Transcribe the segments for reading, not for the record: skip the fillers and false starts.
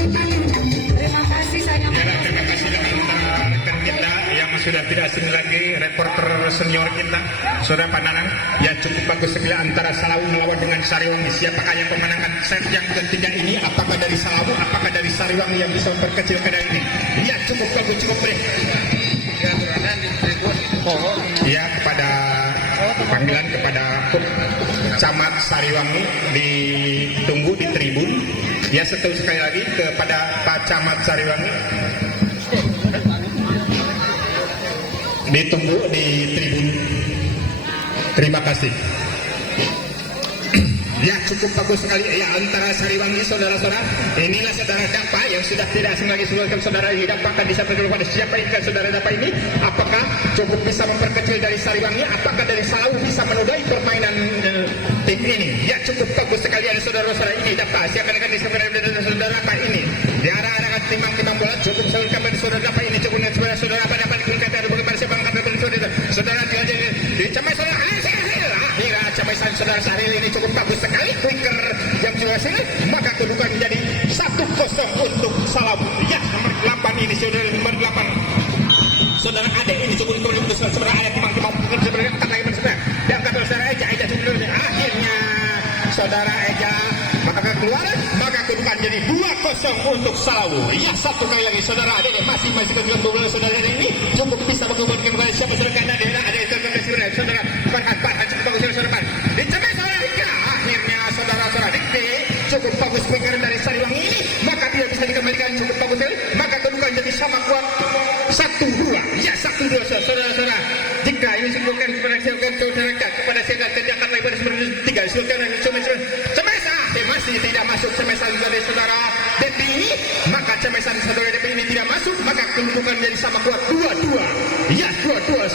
Terima kasih sayang. Ya, terima kasih kepada rekan kita yang sudah tidak asing lagi, reporter senior kita, Saudara Pananang. Ya cukup bagus sekali antara Salawu melawan dengan Sariwangi. Siapakah yang memenangkan set yang ketiga ini? Apakah dari Salawu, apakah dari Sariwangi yang bisa memperkecil keadaan ini? Ya cukup bagus, cukup baik. Ya kepada panggilan kepada Camat Sariwangi ditunggu di tribun. Ya setelah sekali lagi kepada Pak Camat Sariwangi ditunggu di tribun. Terima kasih. Ya cukup bagus sekali ya antara Sariwangi saudara-saudara. Inilah saudara Dapa yang sudah tidak asing lagi sebelum saudara didapatkan di samping pada siapa ikan saudara Dapa ini. Apakah cukup bisa memperkecil dari Sariwangi? Apakah dari Salawu bisa menodai permainan tim ini? Ya cukup bagus sekali ada saudara-saudara ini Dapa. Siapa akan di samping saudara Dapa ini? Di arah-arah timang-timang bola cukup saudara saudara Dapa ini cukup saudara Dapa dapat dikatakan ada bagaimana siapa angkat saudara di camai saudara akhirnya camaisan saudara Sahil ini cukup bagus sekali quicker yang jelas ini, maka kedudukan menjadi 1-0 untuk Salawu. Ya nomor 8 ini saudara nomor 8 saudara Ade ini cukup saudara Ade timang-timang saudara angkat lagi saudara diangkat oleh saudara Eja cukup akhirnya saudara Eja maka keluar, maka kedudukan jadi 2-0 untuk Salawu. Ya satu kali lagi saudara Ade masih kedudukan bola saudara Ade ini cukup bisa mengumpulkan kembali siapa saudara Ade saudara Farhan cukup bagus saudara Farhan dicapai saudara Rika. Akhirnya saudara-saudara Rika cukup bagus pikiran dari Sariwangi ini, maka dia bisa dikembalikan cukup bagus sekali, maka kedudukan jadi sama kuat 1-2. Ya 1-2 saudara-saudara. Jika ini sebutkan kepada saudara kepada saya kerjakan lebar seperti 3 silakan Cemesa masih tidak masuk cemesan dari saudara Depi ini, maka cemesan saudara Depi ini tidak masuk, maka kedudukan jadi sama kuat 2-2. Ya 2-2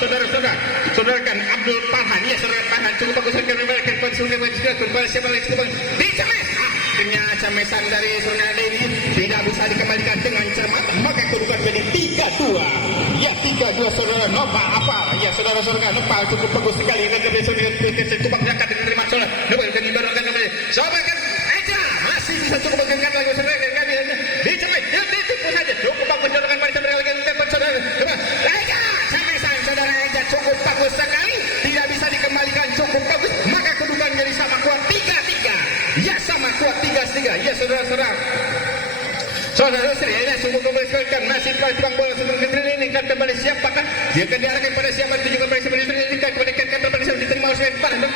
saudara-saudara. Saudara kan Abdul Farhan, ya saudara Farhan cukup bagus sekali kembali siapa lagi cukup di cemes. Akhirnya cemesan dari saudara ini tidak bisa dikembalikan dengan cermat, maka kedudukan jadi 3-2. Ya 3-2 saudara Nova apa? Ya saudara-saudara Nova cukup bagus sekali dan cukup dekat dengan terima saudara. Nova dan ibaratkan kembali. Saudara kan Eja masih bisa cukup bagus lagi saudara kan di cemes. Itu saja cukup bagus saudara pada saudara saudara. Eja saudara Eja cukup bagus sekali, tidak bisa dikembalikan cukup bagus, maka kedudukan jadi sama kuat 3-3. Ya sama kuat 3-3. Ya saudara-saudara. Saudara-saudara ini cukup bagus sekali kan masih tukang bola sebelum ini kan kembali siapakah? Dia akan diarahkan pada siapa itu juga pada siapa ini kan pada siapa diterima oleh Farhan dan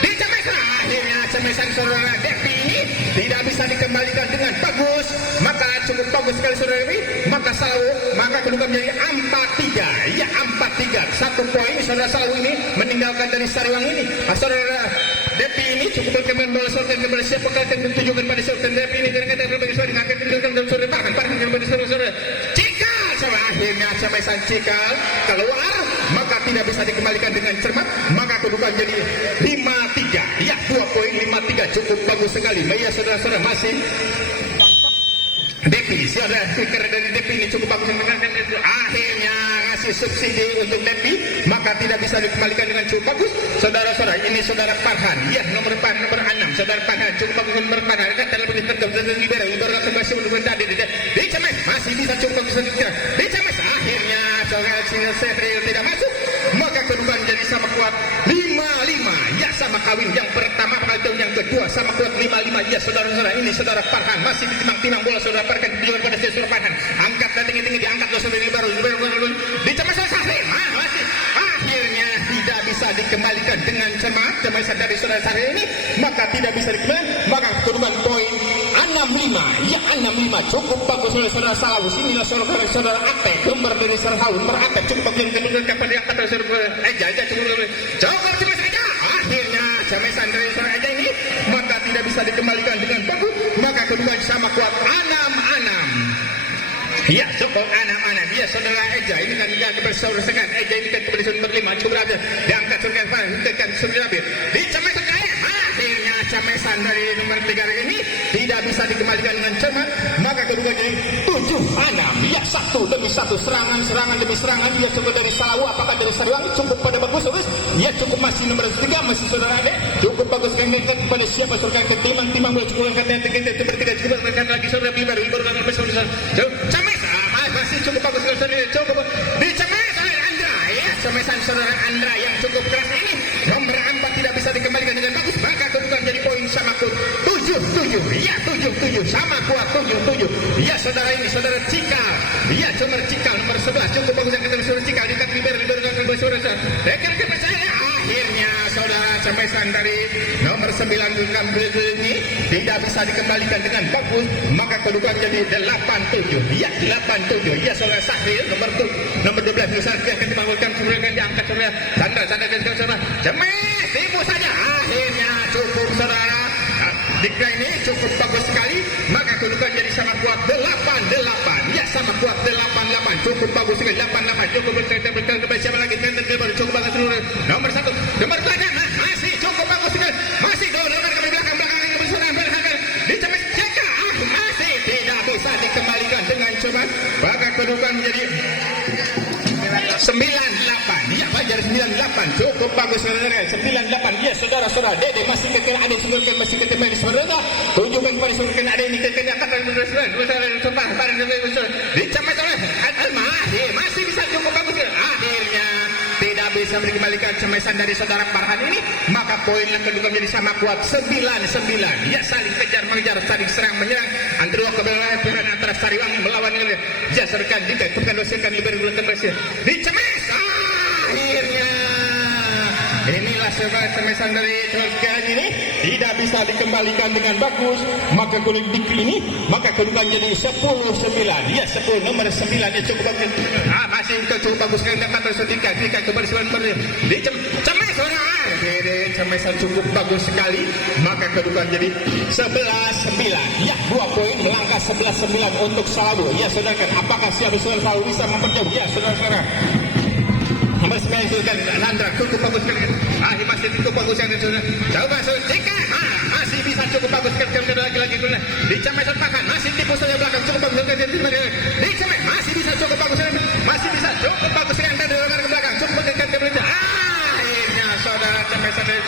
di Cemesan. Akhirnya Cemesan saudara Depi ini tidak bisa dikembalikan dengan bagus, maka cukup bagus sekali saudara Depi, maka Salawu, maka kedudukan menjadi 4-3. Ya 4-3. 1 poin saudara Salawu ini meninggalkan dari Sariwangi ini. Saudara Depi ini cukup berkembang bola sorten kepada siapa akan menunjukkan pada sorten Depi ini dengan kata berbagi sorten akan menunjukkan dalam sorten Farhan kepada saudara Cikal. Sama akhirnya Cemesan Cikal keluar, maka tidak bisa dikembalikan dengan cermat, maka kedudukan jadi 5-3. Ya 2 poin 5-3 cukup bagus sekali. Ya saudara-saudara masih Depi, saudara speaker dari Depi ini cukup bagus akhirnya ngasih subsidi untuk Depi, maka tidak bisa dikembalikan dengan cukup bagus. Saudara-saudara ini saudara Farhan, ya nomor 6 saudara Farhan cukup bagus nomor Farhan kan dalam liberal kembali menurut tadi di Cemes masih bisa cukup bagus di Cemes. Akhirnya saudara Sehril tidak masuk, maka kedudukan jadi sama kuat 5-5. Ya sama kawin yang pertama atau yang kedua sama kuat 5-5. Ya saudara-saudara ini saudara Farhan masih ditimang-timang bola saudara Farhan dijual pada saudara Farhan angkat dan tinggi-tinggi diangkat oleh saudara baru di Cemesan Sahil masih akhirnya tidak bisa dikembalikan dengan Cemesan dari saudara Sahil ini, maka tidak bisa dikembalikan, maka kedudukan poin 6-5. Ya 6-5 cukup bagus oleh saudara Salawu. Inilah saudara Ate gambar dari Salawu nomor Ate cukup bagus kedudukan kapan diangkat oleh saudara Eja cukup Cemesan Eja. Akhirnya Cemesan dari saudara Eja ini maka tidak bisa dikembalikan dengan bagus, maka kedudukan sama kuat 6-6. Ya cukup 6-6. Ya saudara Eja ini kan juga bersaudara sekat Eja ini kan kembali nomor 5 cukup berada diangkat saudara Farhan tekan saudara di Cemesan Eja. Akhirnya Cemesan dari nomor 3 ini tidak bisa dikembalikan dengan cermat, maka kedudukan jadi 7-6. Ya 1 demi 1 serangan demi serangan. Dia cukup dari Salawu apakah dari Sariwangi cukup pada bagus Ya cukup masih nomor 3 masih saudara Ade. Cukup bagus kandidat kepada siapa saudara ketimbang-timbang boleh cukup kata kita itu bertiga cukup lagi saudara Bibar kan saudara. Cames masih cukup bagus saudara cukup di Cames Andra ya Camesan saudara Andra yang cukup keras ini nomor 4 tidak bisa dikembalikan dengan bagus maka kedudukan jadi poin sama kuat 7-7 ya 7-7 sama kuat 7-7 ya saudara ini saudara Cikal ya nomor Cikal nomor 11 cukup bagus yang kita saudara Cikal dekat Bibar kan saudara dekat kepercayaan akhirnya saudara Camesan dari nomor 9 ini tidak bisa dikembalikan dengan bagus maka kedudukan jadi 8-7 ya 8-7 ya saudara Sakri nomor 12 saudara akan dibangunkan kemudian diangkat saudara Chandra Cemes tipu saja akhirnya cukup saudara Dikra ini cukup bagus sekali maka kedudukan jadi sama kuat 8-8 ya sama kuat 8-8 cukup bagus sekali 8-8 cukup berkata siapa lagi cukup bagus nomor 1 nomor belakang masih cukup bagus sekali masih nomor ke belakang di Cemes Jeka masih tidak bisa dikembalikan dengan cepat maka kedudukan menjadi 98 ya Fajar 98 cukup bagus saudara 98 ya saudara-saudara Dede masih kekena ada sebelumkan masih ketemu di saudara 7 baik pada sebelumkan ada ini kekena kata dicapai oleh Alma masih bisa cukup bagus akhirnya tidak bisa dikembalikan Cemesan dari saudara Farhan ini maka poin yang kedua menjadi sama kuat 9-9 ya saling kejar mengejar saling serang menyerang antara kebelahan antara Sariwangi melawan Jaserkan dikatakan dosekan liberal di Cemes akhirnya inilah saudara Cemesan dari Trojan ini tidak bisa dikembalikan dengan bagus maka kulit Dikri ini maka kedudukan jadi 10-9 ya 10 nomor 9 ya cukup bagus masih cukup bagus kan kata setika kembali di Cemes saudara Cemesan cukup bagus sekali maka kedudukan jadi 11-9 ya 2 poin melangkah 11-9 untuk Salawu ya saudara apakah siapa saudara Salawu bisa memperjauh ya saudara-saudara nomor 9 itu kan Nandra cukup bagus kan masih cukup bagus kan coba jika masih bisa cukup bagus kan lagi-lagi di Cemesan Pakan masih tipu saja belakang cukup bagus kan di Cemes masih bisa cukup bagus masih bisa cukup bagus kan dari belakang cukup bagus kan akhirnya saudara Cemesan dari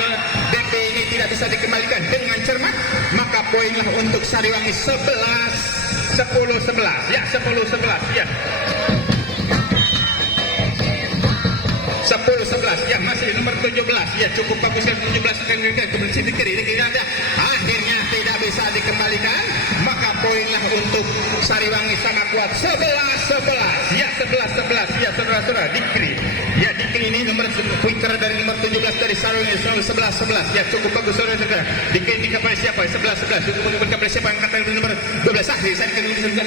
DP ini tidak bisa dikembalikan dengan cermat maka poinlah untuk Sariwangi 10-11 ya 10-11 ya 10-11 ya masih nomor 17 ya cukup bagus kan 17 kan kemudian di kiri akhirnya tidak bisa dikembalikan maka poinlah untuk Sariwangi sama kuat 11-11 ya 11-11 ya saudara-saudara Dikri ya Dikri ini nomor Twitter dari nomor 17 dari Sariwangi 11-11 ya cukup bagus saudara-saudara Dikri kepada siapa 11-11 cukup bagus kepada siapa yang kata nomor 12 akhir saya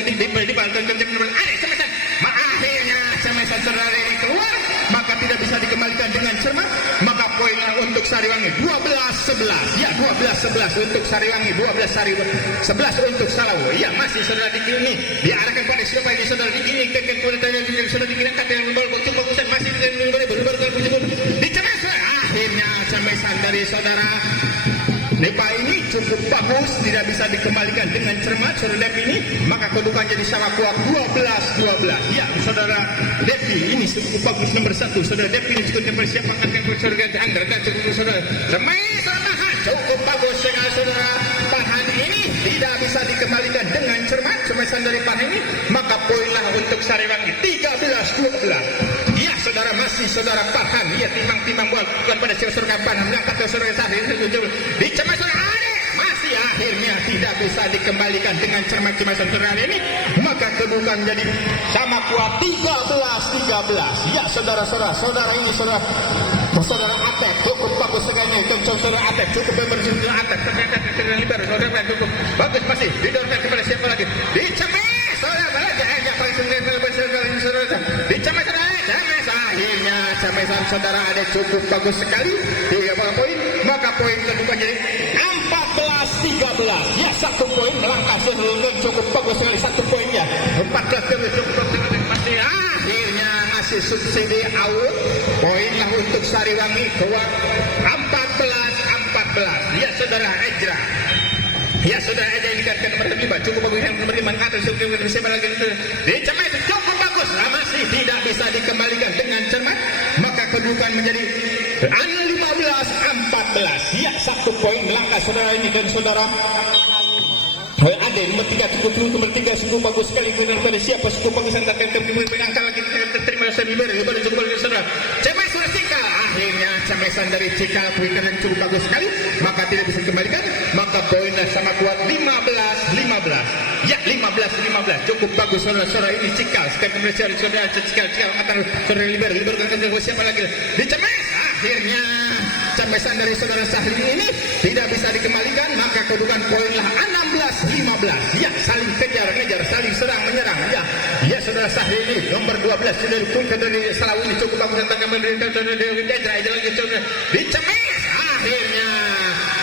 di nomor akhirnya Cemesan saudara ini keluar maka tidak bisa dikembalikan dengan cermat maka poinnya untuk Sariwangi 12-11 ya 12-11 untuk Sariwangi 11 untuk Salawu ya masih saudara Dikri ini diarahkan pada siapa ini saudara Dikri ke saudara Dikri kata yang membawa cukup bagusan masih berubah di Cemesan akhirnya Cemesan dari saudara Nepa ini cukup bagus tidak bisa dikembalikan dengan cermat saudara Depi ini maka kedudukan jadi sama kuat 12-12 ya saudara Depi ini cukup bagus nomor 1 saudara Depi ini cukup mempersiapkan saudara Andra dan cukup saudara Tahan cukup bagus dengan saudara Farhan ini tidak bisa dikembalikan dengan cermat Cemesan dari Farhan ini maka poinlah untuk Sariwangi 13-12 ya saudara masih saudara Farhan ya timbang-timbang buat pada saudara Farhan mengangkat saudara Sahri di Cemesan masih akhirnya tidak bisa dikembalikan dengan cermat Cemesan saudara ini maka kedudukan jadi sama kuat 13-13 ya saudara ini saudara Atek cukup bagus sekali saudara Atek cukup berjumlah Atek saudara cukup bagus masih didorongkan kepada siapa lagi di Cemes saudara di Cemesan akhirnya Cemesan saudara ada cukup bagus sekali 3 poin maka poin kedua jadi 14-13 ya 1 poin melangkah sebelumnya cukup bagus sekali 1 poinnya 14 cukup bagus masih akhirnya ngasih subsidi out poinlah untuk Sariwangi kuat 14-14 ya saudara Ejra ya saudara Ejra ini kan nomor 5 cukup bagus yang nomor 5 atas cukup siapa lagi di Cemesan cukup bagus masih tidak bisa dikembalikan dengan cermat maka kedua kedudukan menjadi 15-14. Ya, 1 poin melangkah saudara ini dan saudara. Ada nomor 3 cukup dulu, nomor 3 sungguh bagus sekali daripada siapa sungguh bagus yang akan angka lagi terima kasih daripada cukup bagus saudara. Cemai sudah Cikal, akhirnya cemesan dari Cikal pointer yang cukup bagus sekali, maka tidak bisa dikembalikan, maka poinnya sama kuat 15-15. Ya, 15-15 cukup bagus saudara-saudara ini Cikal. Sekarang kemudian saudara Cikal mengatakan saudara liber kan siapa lagi di Cemai. Akhirnya cemesan dari saudara Sahli ini tidak bisa dikembalikan, maka kedudukan poinlah 16-15. Ya, saling kejar-ngejar, saling serang menyerang. Ya saudara Sahli ini nomor 12 sudah dipunten dari Salawu ini cukup bagus tentang pemerintah saudara di Cemes. Akhirnya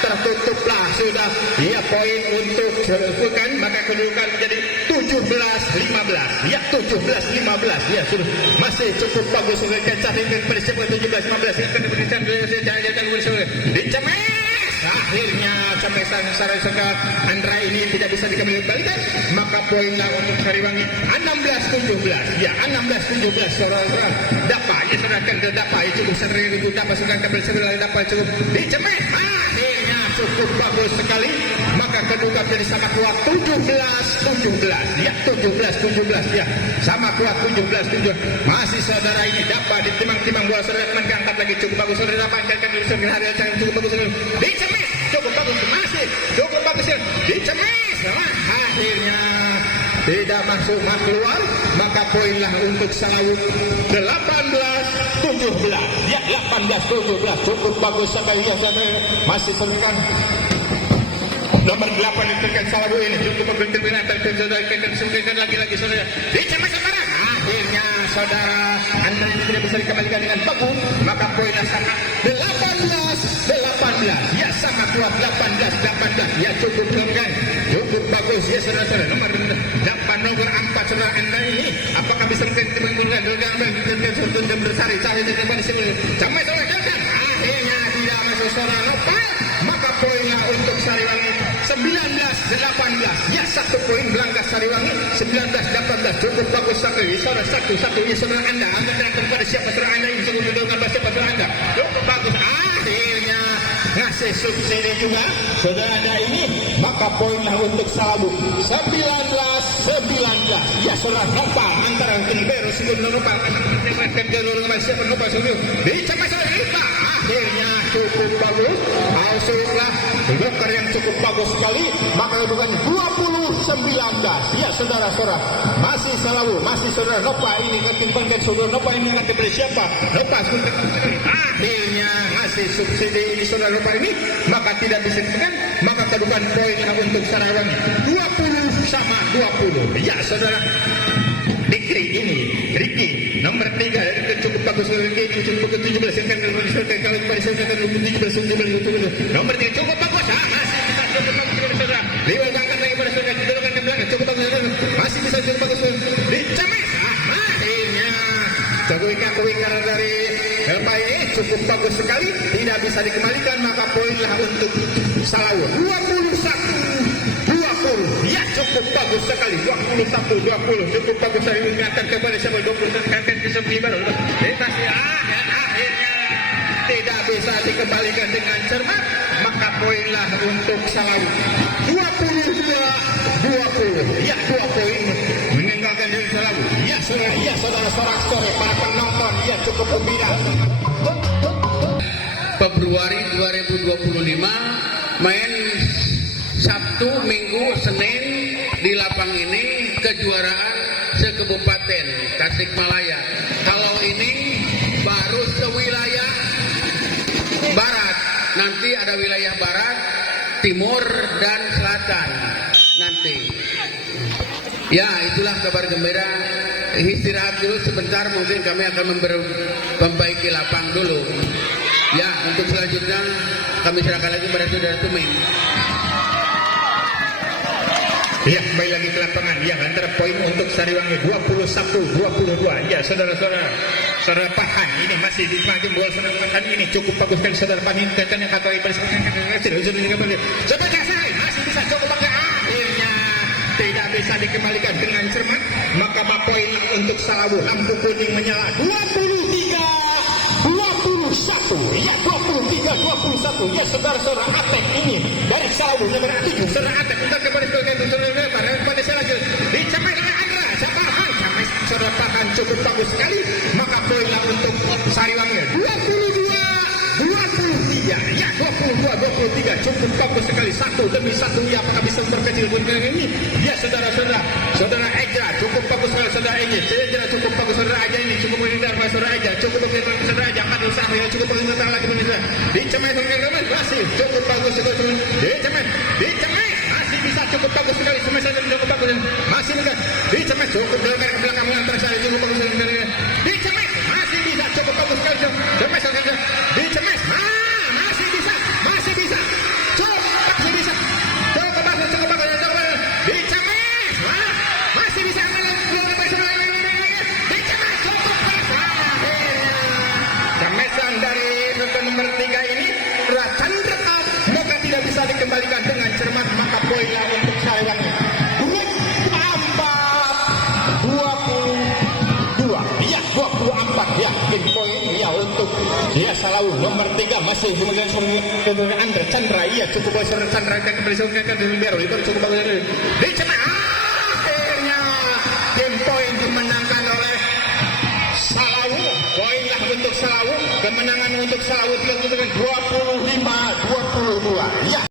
tertutuplah sudah. Ya, poin untuk bukan, maka kedudukan menjadi 17-15. Ya, 17-15. Ya, sudah masih cukup bagus untuk kecarin persiapan 17-15 di Cemes. Akhirnya cemesan saudara Andra ini tidak bisa dikembalikan, maka poinlah untuk Sariwangi 16-17. Ya, 16-17 saudara dapat. Ya, saudara akan dapat cukup sering itu dapat sudah kembali sebelah dapat cukup di Cemes. Akhirnya cukup bagus sekali, maka kedudukan jadi sama kuat 17-17. Ya, 17-17. Ya, sama kuat 17-17. Masih saudara ini dapat ditimang-timang bola saudara teman angkat lagi cukup bagus saudara dapat angkat hari cukup bagus saudara di Cemes. Cukup bagus masih cukup bagus di Cemes. Akhirnya tidak masuk keluar, maka poinlah untuk Salawu 18-17. Ya, 18-17 cukup bagus sampai ya masih serkan nomor 8 ditekan Salawu ini cukup bagus terkena lagi saudara di Cemes sekarang. Akhirnya saudara Anda tidak bisa dikembalikan dengan bagus, maka poinnya sama 18-18. Ya, sama kuat 18-18. Ya, cukup kan, cukup bagus ya saudara-saudara. Nomor 8 nomor 4 saudara Anda ini apakah bisa menggunakan dan bersari cari di depan sini sampai saudara datang. Akhirnya tidak masuk saudara Nopal, maka poinnya untuk Sariwangi 19-18. Ya, 1 poin melangkah Sariwangi 19-18. Cukup bagus sekali saudara. Satu ya saudara Anda angkat kepada siapa saudara Anda ini cukup dengan siapa saudara Anda cukup bagus. Akhirnya ngasih subsidi juga saudara Anda ini, maka poinlah untuk Salawu 19-19. Ya, saudara Nopal antara Libero sebelum Nopal dengan siapa Nopal sebelum dicapai saudara Nopal. Akhirnya cukup bagus, masuklah dokter yang cukup bagus sekali, maka bukan 20-19. Ya saudara-saudara, masih Salawu, masih saudara Nopal ini ketimbangkan saudara Nopal ini nanti beri siapa Nopal. Akhirnya masih subsidi ini saudara Nopal ini, maka tidak bisa ditekan, maka kedudukan poin untuk Sariwangi 20-20. Ya saudara Riki nomor 3 dari cukup bagus Riki cukup 17 yang kan kalau pada saya kata 17 nomor 3 cukup bagus. Masih bisa cukup bagus saudara. Lewat angkat lagi pada saudara didorongkan ke belakang cukup bagus masih bisa cukup bagus di Cemes. Akhirnya Cakui karena dari baik cukup bagus sekali, tidak bisa dikembalikan, maka poinlah untuk Salawu 21-20. Ya, cukup bagus sekali 21-20 cukup bagus sekali mengantar kepada siapa 20 terkait ke sebelah baru. Akhirnya tidak bisa dikembalikan dengan cermat, maka poinlah untuk Salawu 22-20. Ya, 2 poin meninggalkan dari Salawu. Ya saudara-saudara sore para penonton, ya cukup gembira. Februari 2025 main Sabtu, Minggu, Senin di lapang ini kejuaraan se-Kabupaten Tasikmalaya. Kalau ini baru sewilayah barat, nanti ada wilayah barat, timur dan selatan nanti. Ya, itulah kabar gembira. Istirahat dulu sebentar, mungkin kami akan memperbaiki lapang dulu. Ya, untuk selanjutnya kami serahkan lagi pada saudara Tumin. Ya, kembali lagi ke lapangan. Ya, antara poin untuk Sariwangi 21-22. Ya, saudara-saudara, saudara Pahan ini masih dimakin bola saudara Pahan ini cukup bagus kan saudara Pahan dan yang kata pada sebagai saya masih bisa cukup bagus. Akhirnya tidak bisa dikembalikan dengan cermat, maka poin untuk Salawu lampu kuning menyala 23-20. ya 23-21 ya saudara-saudara Atek ini dari Salawu nomor 7 saudara Atek untuk kepada pada selanjutnya dicapai oleh Andra Sabahan sampai saudara Pahan cukup bagus sekali maka poinlah untuk Sariwangi 22-23 ya 22-23 cukup bagus sekali satu demi satu ya apakah bisa memperkecil poin ini ya saudara-saudara saudara Eja cukup bagus sekali saudara Eja cukup bagus saudara Eja ini cukup bagus saudara Eja cukup bagus saudara Eja Madul Sahri cukup bagus saudara lagi pemirsa dicemai masih cukup bagus sekali dicemai masih bisa cukup bagus sekali semasa cukup bagus masih bisa dicemai cukup dari belakang antara saya cukup bagus sekali dicemai masih bisa cukup bagus sekali dicemai masih bisa cukup bagus dicemai masih bisa Cemesan dari nomor 3 ini Chandra moga tidak bisa dikembalikan dengan cermat maka poinlah untuk Sariwangi 24-22 ya 24 ya poin ya untuk ya Salawu nomor 3 masih kemudian Andre Chandra iya cukup bagus Chandra dan kembali ke Biaro itu cukup bagus dicemai akhirnya game poin dimenangkan oleh Salawu poinlah untuk Salawu kemenangan untuk Salawu 25-22 ya